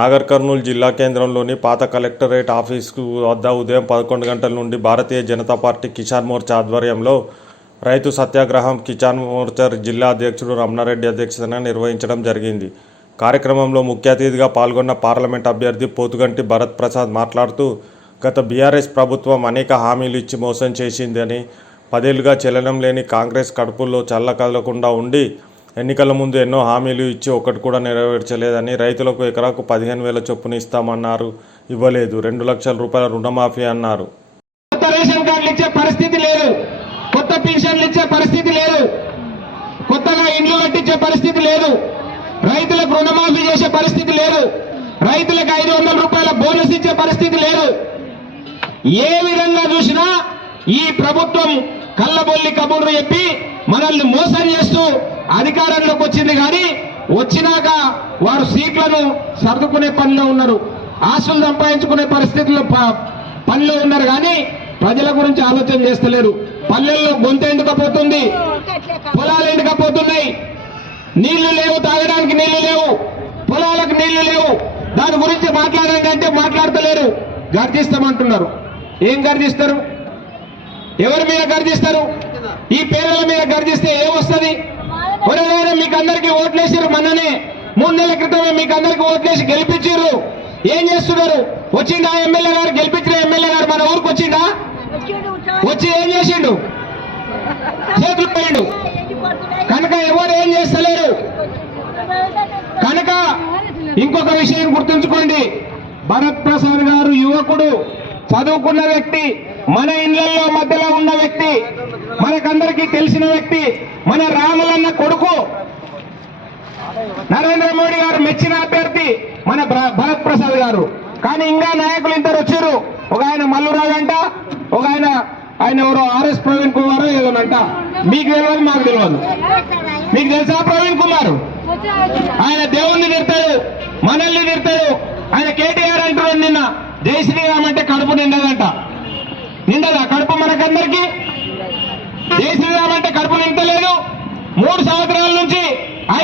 నాగర్ కర్నూలు జిల్లా కేంద్రంలోని పాత కలెక్టరేట్ ఆఫీస్కు వద్ద ఉదయం పదకొండు గంటల నుండి భారతీయ జనతా పార్టీ కిసాన్ మోర్చా ఆధ్వర్యంలో రైతు సత్యాగ్రహం కిసాన్ మోర్చా జిల్లా అధ్యక్షుడు రమణారెడ్డి అధ్యక్షతన నిర్వహించడం జరిగింది. కార్యక్రమంలో ముఖ్య అతిథిగా పాల్గొన్న పార్లమెంట్ అభ్యర్థి పోతుగంటి భరత్ ప్రసాద్ మాట్లాడుతూ గత బీఆర్ఎస్ ప్రభుత్వం అనేక హామీలు ఇచ్చి మోసం చేసిందని పదేళ్ళుగా చలనం లేని కాంగ్రెస్ కడుపుల్లో చల్ల కదలకుండా ఉండి ఎన్నికల ముందు ఎన్నో హామీలు ఇచ్చి ఒకటి కూడా నెరవేర్చలేదని రైతులకు ఎకరాకు పదిహేను వేల చొప్పున ఇస్తామన్నారు. ఇవ్వలేదు. రెండు లక్షల రూపాయల రుణమాఫీ అన్నారు. కొత్త రేషన్ కార్డులు ఇచ్చే పరిస్థితి లేదు. కొత్త పెన్షన్లు ఇచ్చే పరిస్థితి లేదు. కొత్తగా ఇండ్లు కట్టించే పరిస్థితి లేదు. రైతులకు రుణమాఫీ చేసే పరిస్థితి లేదు. రైతులకు ఐదు వందల రూపాయల బోనస్ ఇచ్చే పరిస్థితి లేదు. ఏ విధంగా చూసినా ఈ ప్రభుత్వం కళ్ళబొల్లి కబుర్లు చెప్పి మనల్ని మోసం చేస్తూ అధికారంలోకి వచ్చింది కానీ వచ్చినాక వారు సీట్లను సర్దుకునే పనిలో ఉన్నారు. ఆస్తులు సంపాదించుకునే పరిస్థితుల్లో ప- పనిలో ఉన్నారు కానీ ప్రజల గురించి ఆలోచన చేస్తలేరు. పల్లెల్లో గొంతు ఎండుకపోతుంది పొలాలు ఎండుకపోతున్నాయి. నీళ్ళు లేవు తాగడానికి నీళ్ళు లేవు పొలాలకు నీళ్ళు లేవు. దాని గురించి మాట్లాడండి అంటే మాట్లాడతలేరు. గర్జిస్తామంటున్నారు. ఏం గర్జిస్తారు? ఎవరి మీద గర్జిస్తారు? ఈ పేర్ల మీద గర్జిస్తే ఏమొస్తుంది? ఒరేదైనా మీకు అందరికి ఓట్లేసారు మొన్ననే. మూడు నెలల క్రితమే మీకు అందరికి ఓట్లేసి గెలిపించారు ఏం చేస్తున్నారు? వచ్చిండా ఎమ్మెల్యే గారు? గెలిపించిన ఎమ్మెల్యే గారు మన ఊరికి వచ్చిండా? వచ్చి ఏం చేసిండు? చేతులు పోయిండు కనుక ఎవరు ఏం చేస్తలేరు? కనుక ఇంకొక విషయం గుర్తుంచుకోండి. భరత్ ప్రసాద్ గారు యువకుడు చదువుకున్న వ్యక్తి మన ఇళ్ళలో మధ్యలో మనకందరికీ తెలిసిన వ్యక్తి మన రాములన్న కొడుకు. నరేంద్ర మోడీ గారు మెచ్చిన అభ్యర్థి మన భరత్ ప్రసాద్ గారు. కానీ ఇంకా నాయకులు ఇద్దరు వచ్చారు ఒక ఆయన మల్లురాజు అంట ఒక ఆయన ఆయన ఎవరో ఆర్ఎస్ ప్రవీణ్ కుమార్ ఏదోనంట మీకు తెలియదు మాకు తెలియదు మీకు తెలుసా ప్రవీణ్ కుమార్? ఆయన దేవుణ్ణి తిడతాడు మనల్ని తిడతాడు. ఆయన కేటీఆర్ అంటున్నాడు నిన్న. జై శ్రీరామ్ అంటే కడుపు నిండదంట. నిండదా కడుపు మనకందరికీ? అంటే కడుపు నింపలేదు మూడు సంవత్సరాల నుంచి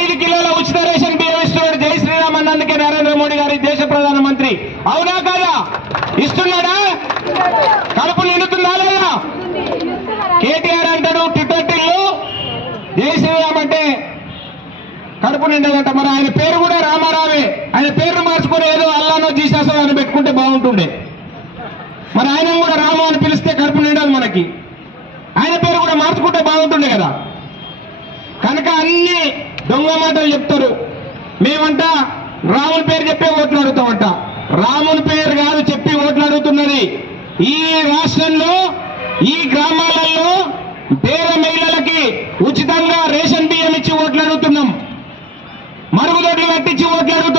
ఐదు కిలోల ఉచిత రేషన్ బియ్యం ఇస్తున్నాడు జై శ్రీరామ్ అన్నందుకే నరేంద్ర మోడీ గారి దేశ ప్రధానమంత్రి. అవునా కాదా? ఇస్తున్నాడా? కడుపు నిండుతుందా లేదా? కేటీఆర్ అంటాడు టిట్టొట్టిల్లు జై శ్రీరామ్ అంటే కడుపు నిండదంట. మరి ఆయన పేరు కూడా రామారావే. ఆయన పేరు మార్చుకుని ఏదో అల్లానో జీసాసో అని పెట్టుకుంటే బాగుంటుండే. మరి ఆయన కూడా రాము అని పిలిస్తే కడుపు నిండాలి మనకి ఆయన పేరు కూడా బాగుంటుండే కదా. కనుక అన్ని దొంగ మాటలు చెప్తారు. మేమంట రాముని పేరు చెప్పే ఓట్లు అడుగుతామంట. రాముని పేరు కాదు చెప్పి ఓట్లు అడుగుతున్నది. ఈ రాష్ట్రంలో ఈ గ్రామాలలో పేద మహిళలకి ఉచితంగా రేషన్ బియ్యం ఇచ్చి ఓట్లు అడుగుతున్నాం. మరుగుదొడ్లు కట్టించి ఓట్లు అడుగుతున్నాం.